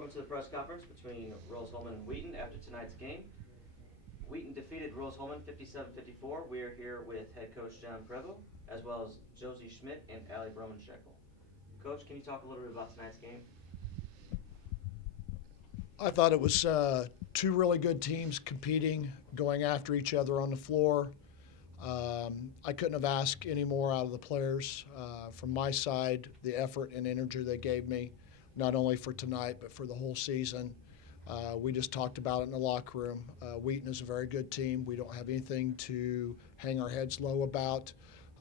Welcome to the press conference between Rose Hulman and Wheaton after tonight's game. Wheaton defeated Rose Hulman 57-54. We are here with head coach Jon Prevo, as well as Josie Schmidt and Bromenschenkel. Coach, can you talk a little bit about tonight's game? I thought it was two really good teams competing, going after each other on the floor. I couldn't have asked any more out of the players. From my side, the effort and energy they gave me, not only for tonight but for the whole season. We just talked about it in the locker room. Wheaton is a very good team. We don't have anything to hang our heads low about.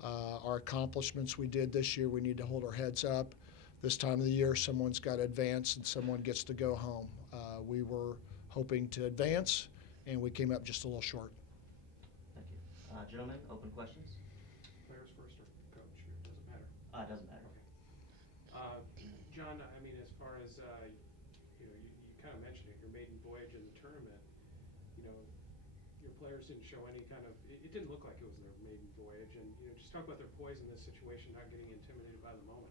Our accomplishments we did this year, we need to hold our heads up. This time of the year, someone's got to advance and someone gets to go home. We were hoping to advance, and we came up just a little short. Thank you. Gentlemen, open questions? Players first or coach? It doesn't matter. It doesn't matter. Okay. John, I mean, as far as, you kind of mentioned it, your maiden voyage in the tournament, your players didn't show any kind of, it didn't look like it was their maiden voyage. And, just talk about their poise in this situation, not getting intimidated by the moment.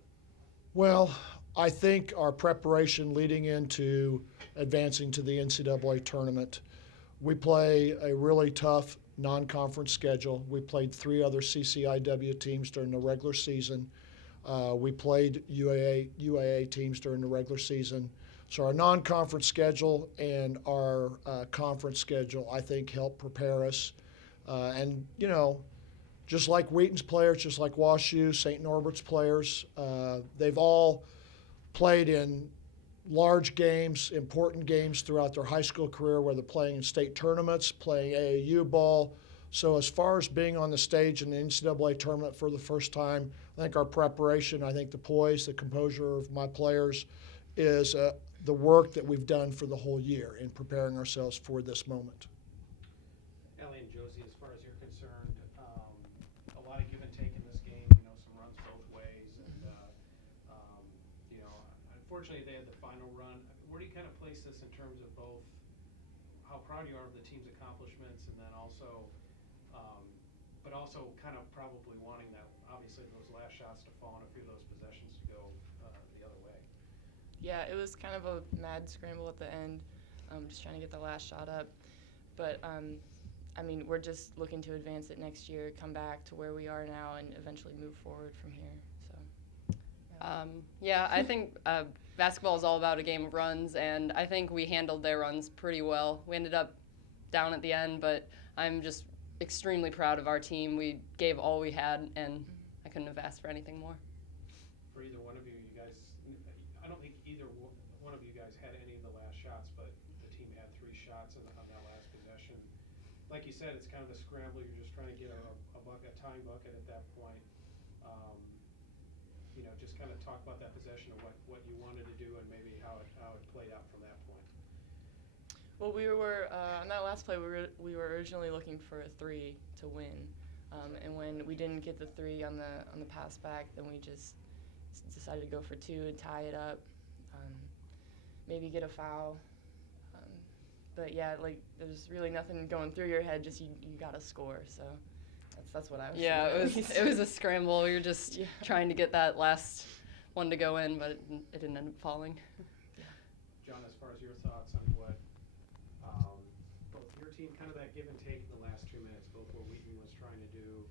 Well, I think our preparation leading into advancing to the NCAA tournament, we play a really tough non-conference schedule. We played 3 other CCIW teams during the regular season. We played UAA teams during the regular season. So our non-conference schedule and our conference schedule, I think, helped prepare us. Just like Wheaton's players, just like WashU, St. Norbert's players, they've all played in large games, important games throughout their high school career, where they're playing in state tournaments, playing AAU ball. So as far as being on the stage in the NCAA tournament for the first time, I think our preparation, I think the poise, the composure of my players is the work that we've done for the whole year in preparing ourselves for this moment. Allie and Josie, as far as you're concerned, a lot of give and take in this game, some runs both ways. And, unfortunately they had the final run. Where do you kind of place this in terms of both how proud you are of the team's accomplishments and then also, but also kind of probably wanting that, obviously, those last shots to fall and a few of those possessions to go the other way? Yeah, it was kind of a mad scramble at the end, just trying to get the last shot up. But, we're just looking to advance it next year, come back to where we are now, and eventually move forward from here. So, I think basketball is all about a game of runs, and I think we handled their runs pretty well. We ended up down at the end, but I'm just extremely proud of our team. We gave all we had, and I couldn't have asked for anything more. For either one of you, I don't think either one of you guys had any of the last shots, but the team had 3 shots on that last possession. Like you said, it's kind of a scramble. You're just trying to get a tying bucket at that point. Just kind of talk about that possession of what you wanted to do and maybe how it played out from that point. well, we were on that last play. We were originally looking for a 3 to win, and when we didn't get the 3 on the pass back, then we just decided to go for 2 and tie it up, maybe get a foul. But yeah, there's really nothing going through your head. Just you got to score. So that's what I was. Yeah, thinking. it was a scramble. We were just trying to get that last one to go in, but it didn't end up falling. John, as far as your thoughts on what both your team, kind of that give and take in the last 2 minutes, both what Wheaton was trying to do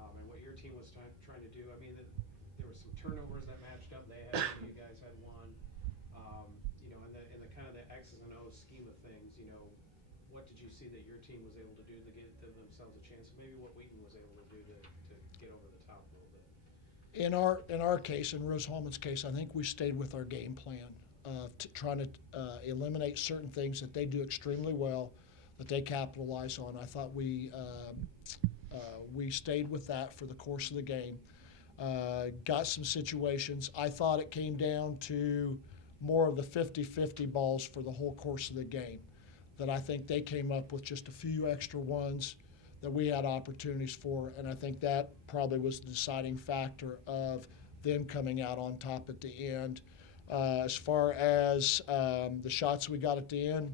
and what your team was trying to do. I mean, there were some turnovers that matched up. They had, you guys had one. In the kind of the X's and O's scheme of things, what did you see that your team was able to do to give themselves a chance? Maybe what Wheaton was able to do to get over the top a little bit. In our case, in Rose Hulman's case, I think we stayed with our game plan, trying to eliminate certain things that they do extremely well, that they capitalize on. I thought we stayed with that for the course of the game. Got some situations. I thought it came down to more of the 50-50 balls for the whole course of the game, that I think they came up with just a few extra ones that we had opportunities for, and I think that probably was the deciding factor of them coming out on top at the end. As far as the shots we got at the end,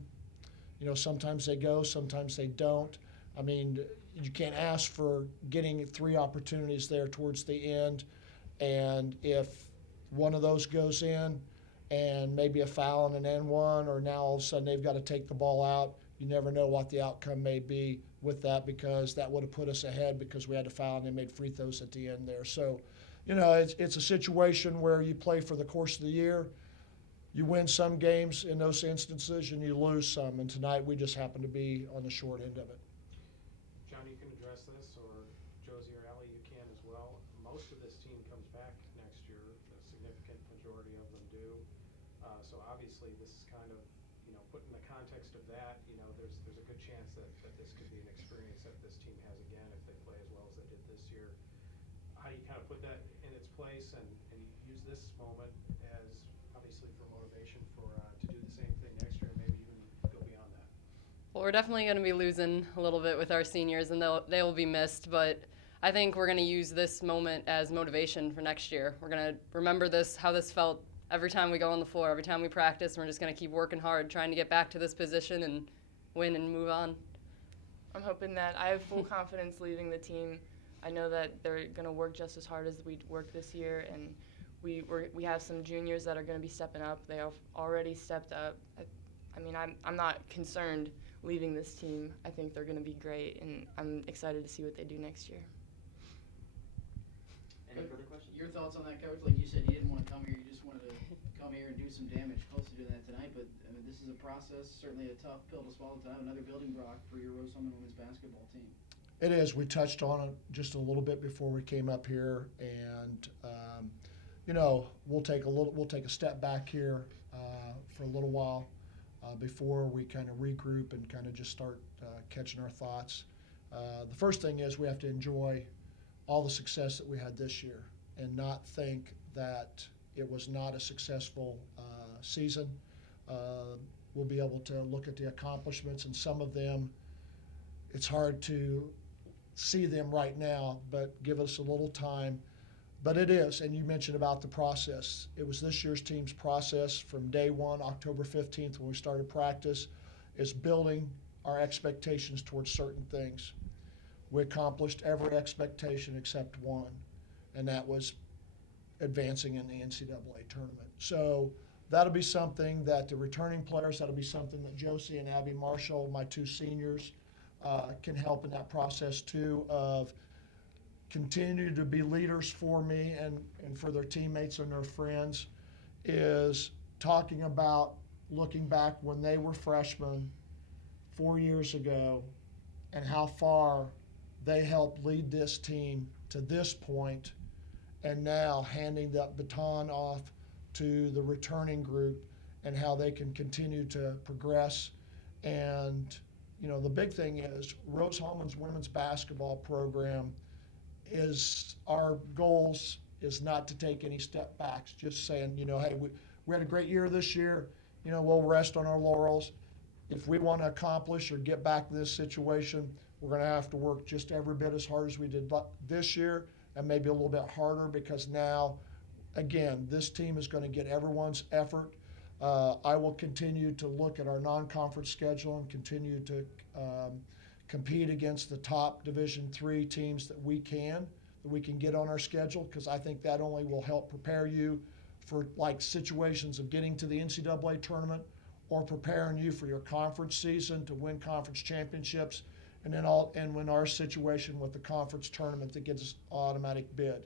sometimes they go, sometimes they don't. I mean, you can't ask for getting 3 opportunities there towards the end, and if one of those goes in, and maybe a foul and an N1, or now all of a sudden they've got to take the ball out. You never know what the outcome may be with that, because that would have put us ahead because we had to foul and they made free throws at the end there. So, it's a situation where you play for the course of the year. You win some games in those instances and you lose some, and tonight we just happen to be on the short end of it. John, you can address this, or Josie or Allie, you can as well. Most of this team comes back next year. A significant majority of them do. So obviously this is kind of, put in the context of that, there's a good chance that this could be an experience that this team has again if they play as well as they did this year. How do you kind of put that in its place and use this moment as obviously for motivation to do the same thing next year, maybe even go beyond that? Well, we're definitely going to be losing a little bit with our seniors, and they will be missed, but I think we're going to use this moment as motivation for next year. We're going to remember how this felt every time we go on the floor, every time we practice, and we're just going to keep working hard, trying to get back to this position and win and move on. I'm hoping that I have full confidence leading the team. I know that they're going to work just as hard as we worked this year, and we have some juniors that are going to be stepping up. They have already stepped up. I'm not concerned leaving this team. I think they're going to be great, and I'm excited to see what they do next year. Any further questions? Your thoughts on that, Coach? Like you said, you didn't want to come here. You just wanted to come here and do some damage. Close to doing that tonight, but this is a process, certainly a tough pill to swallow tonight. Another building block for your Rose Hulman women's basketball team. It is. We touched on it just a little bit before we came up here, and we'll take a step back here for a little while before we kind of regroup and kind of just start catching our thoughts. The first thing is we have to enjoy all the success that we had this year and not think that it was not a successful season. We'll be able to look at the accomplishments, and some of them, it's hard to see them right now, but give us a little time. But it is, and you mentioned about the process. It was this year's team's process from day one, October 15th, when we started practice, is building our expectations towards certain things. We accomplished every expectation except one, and that was advancing in the NCAA tournament. So that'll be something that the returning players, that'll be something that Josie and Abby Marshall, my two seniors, can help in that process too, of continue to be leaders for me and for their teammates and their friends, is talking about looking back when they were freshmen 4 years ago and how far they helped lead this team to this point, and now handing that baton off to the returning group and how they can continue to progress. And the big thing is Rose Hulman's women's basketball program is, our goals is not to take any step backs, just saying, hey, we had a great year this year, we'll rest on our laurels. If we want to accomplish or get back to this situation, we're going to have to work just every bit as hard as we did this year, and maybe a little bit harder, because now, again, this team is going to get everyone's effort. I will continue to look at our non-conference schedule and continue to compete against the top Division III teams that we can get on our schedule, because I think that only will help prepare you for situations of getting to the NCAA tournament, or preparing you for your conference season to win conference championships, and win our situation with the conference tournament that gets us automatic bid.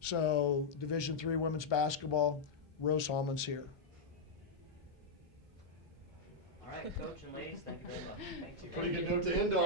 So Division III women's basketball, Rose Hulman's here. All right, Coach and ladies, thank you very much. Thank you. Pretty good note to end on.